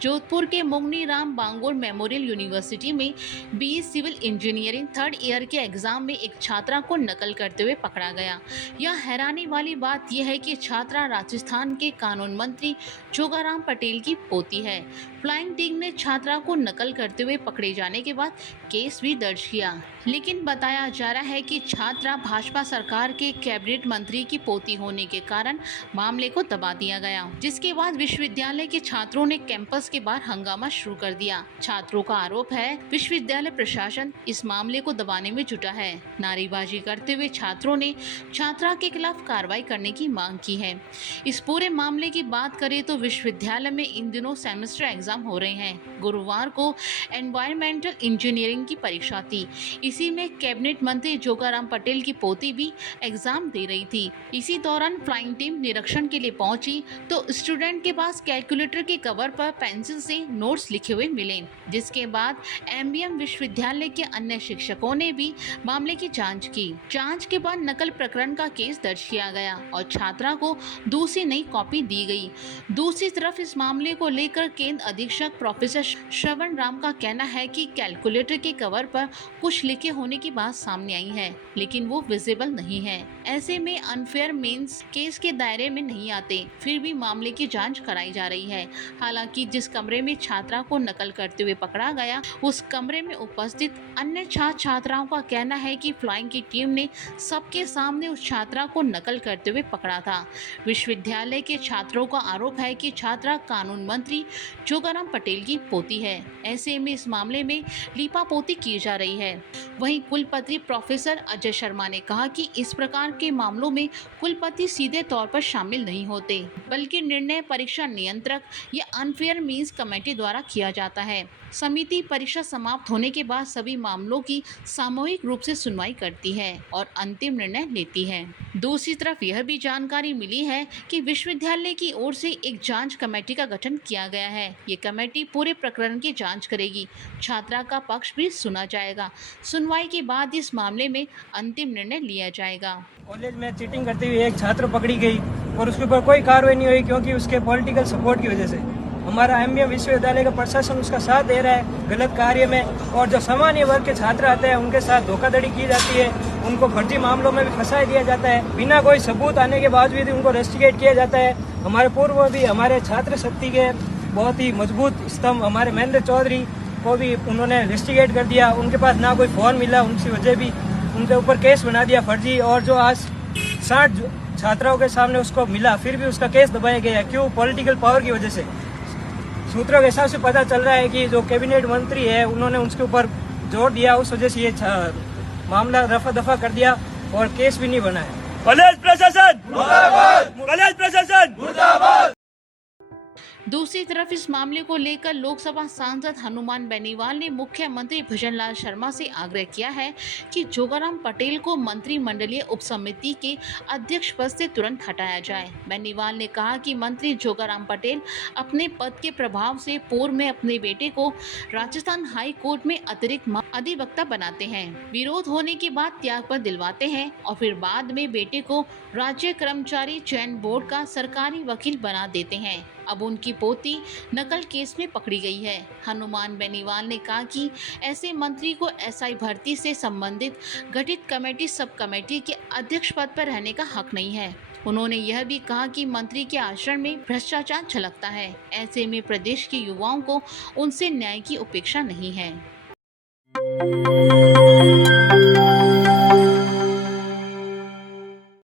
जोधपुर के Mogni Ram Bangor memorial university में BA civil engineering third year के एग्जाम में एक छात्रा को नकल करते हुए पकड़ा गया। यह हैरानी वाली बात यह है कि छात्रा राजस्थान के कानून मंत्री जोगाराम पटेल की पोती है। फ्लाइंग टीम ने छात्रा को नकल करते हुए पकड़े जाने के बाद केस भी दर्ज किया, लेकिन बताया जा रहा है कि छात्रा भाजपा सरकार के कैबिनेट मंत्री की पोती होने के कारण मामले को दबा दिया गया, जिसके बाद विश्वविद्यालय के छात्रों ने कैंपस के बाहर हंगामा शुरू कर दिया। छात्रों का आरोप है विश्वविद्यालय प्रशासन इस मामले को दबाने में जुटा है। नारेबाजी करते हुए छात्रों ने छात्रा के खिलाफ कार्रवाई करने की मांग की है। इस पूरे मामले की बात करें तो विश्वविद्यालय में इन दिनों सेमेस्टर एग्जाम हो रहे हैं। गुरुवार को एनवायरमेंटल इंजीनियरिंग की परीक्षा थी। इसी में कैबिनेट मंत्री जोगाराम पटेल की पोती भी एग्जाम दे रही थी। इसी दौरान फ्लाइंग टीम निरीक्षण के लिए पहुंची तो स्टूडेंट के पास कैलकुलेटर के कवर पर पेंसिल से नोट्स लिखे हुए मिले, जिसके बाद एमबीएम विश्वविद्यालय के अन्य शिक्षकों ने भी मामले की जांच की। जांच के बाद नकल प्रकरण का केस दर्ज किया गया और छात्रा को दूसरी नई कॉपी दी गई। दूसरी तरफ इस मामले को लेकर केंद्र अधीक्षक प्रोफेसर श्रवण राम का कहना है कि कैलकुलेटर के कवर पर कुछ लिखे होने की बात सामने आई है, लेकिन वो विजिबल नहीं है। ऐसे में अनफेयर मीन्स केस के दायरे में नहीं आते। फिर भी मामले की जांच कराई जा रही है। हालांकि जिस कमरे में छात्रा को नकल करते हुए पकड़ा गया, उस कमरे में उपस्थित अन्य छात्र छात्राओं का कहना है कि फ्लाइंग की टीम ने सबके सामने उस छात्रा को नकल करते हुए पकड़ा था। विश्वविद्यालय के छात्रों का आरोप है कि छात्रा कानून मंत्री जोगाराम पटेल की पोती है। ऐसे में इस मामले में लीपापोती की जा रही है। वहीं कुलपति प्रोफेसर अजय शर्मा ने कहा कि इस प्रकार के मामलों में कुलपति सीधे तौर पर शामिल नहीं होते, बल्कि निर्णय परीक्षा नियंत्रक या अनफेयर मीन्स कमेटी द्वारा किया जाता है। समिति परीक्षा समाप्त होने के बाद सभी मामलों की सामूहिक रूप से सुनवाई करती है और अंतिम निर्णय लेती है। दूसरी तरफ यह भी जानकारी मिली है कि विश्वविद्यालय की ओर से एक जांच कमेटी का गठन किया गया है। ये कमेटी पूरे प्रकरण की जांच करेगी। छात्रा का पक्ष भी सुना जाएगा। सुनवाई के बाद इस मामले में अंतिम निर्णय लिया जाएगा। कॉलेज में चीटिंग करते हुए एक छात्र पकड़ी गई और उसके ऊपर कोई कार्रवाई नहीं हुई, क्योंकि उसके पॉलिटिकल सपोर्ट की वजह से। हमारा एमबीएम विश्वविद्यालय का प्रशासन उसका साथ दे रहा है गलत कार्य में, और जो सामान्य वर्ग के छात्र आते हैं उनके साथ धोखाधड़ी की जाती है। उनको फर्जी मामलों में भी फंसा दिया जाता है। बिना कोई सबूत आने के बावजूद उनको रेस्टिगेट किया जाता है। हमारे पूर्व भी हमारे छात्र शक्ति के बहुत ही मजबूत स्तंभ हमारे महेंद्र चौधरी को भी उन्होंने रेस्टिगेट कर दिया। उनके पास ना कोई फोन मिला, उनकी वजह भी उनके ऊपर केस बना दिया फर्जी। और जो आज 60 छात्राओं के सामने उसको मिला, फिर भी उसका केस दबाया गया। क्यों? पॉलिटिकल पावर की वजह से। सूत्रों के हिसाब से पता चल रहा है कि जो कैबिनेट मंत्री है उन्होंने उसके ऊपर जोर दिया, उस वजह से ये मामला रफा दफा कर दिया और केस भी नहीं बना है। कॉलेज प्रशासन मुर्दाबाद! कॉलेज प्रशासन मुर्दाबाद! दूसरी तरफ इस मामले को लेकर लोकसभा सांसद हनुमान बेनीवाल ने मुख्यमंत्री भजनलाल शर्मा से आग्रह किया है कि जोगाराम पटेल को मंत्रिमंडलीय उपसमिति के अध्यक्ष पद से तुरंत हटाया जाए। बेनीवाल ने कहा कि मंत्री जोगाराम पटेल अपने पद के प्रभाव से पूर्व में अपने बेटे को राजस्थान हाई कोर्ट में अतिरिक्त अधिवक्ता बनाते हैं, विरोध होने के बाद त्यागपत्र दिलवाते हैं और फिर बाद में बेटे को राज्य कर्मचारी चयन बोर्ड का सरकारी वकील बना देते हैं। अब उनकी पोती नकल केस में पकड़ी गई है। हनुमान बेनीवाल ने कहा कि ऐसे मंत्री को एसआई भर्ती से संबंधित गठित कमेटी सब कमेटी के अध्यक्ष पद पर रहने का हक नहीं है। उन्होंने यह भी कहा कि मंत्री के आचरण में भ्रष्टाचार झलकता है। ऐसे में प्रदेश के युवाओं को उनसे न्याय की उपेक्षा नहीं है।